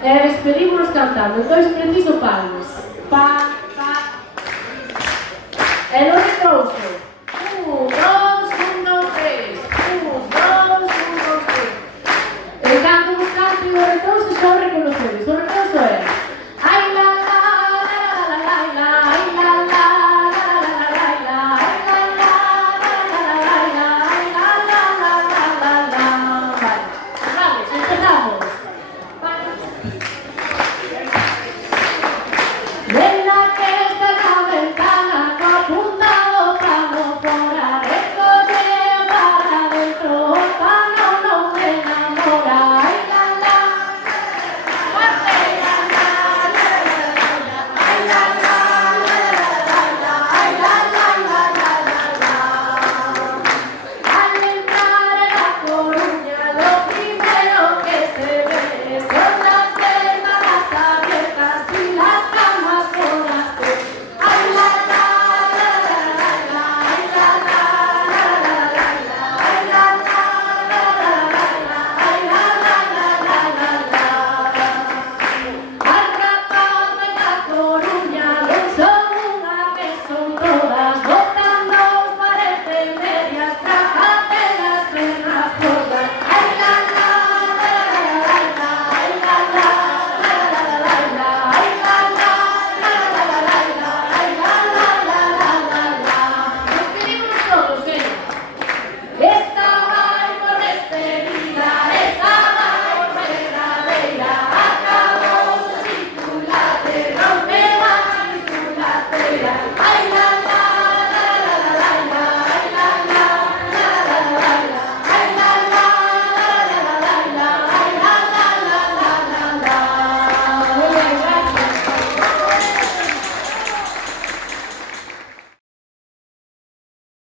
E despedímonos cantando. Entón, preciso palmas. Pa, pa. E non retrouso. Un, dos, tres. Un, dos, tres. E cando vos canto e o retrouso xa o reconocedes. O retrouso é ai la la la la la la ai la la la la la la ai la la la la la la ai la la la la la la. Vale, empezamos.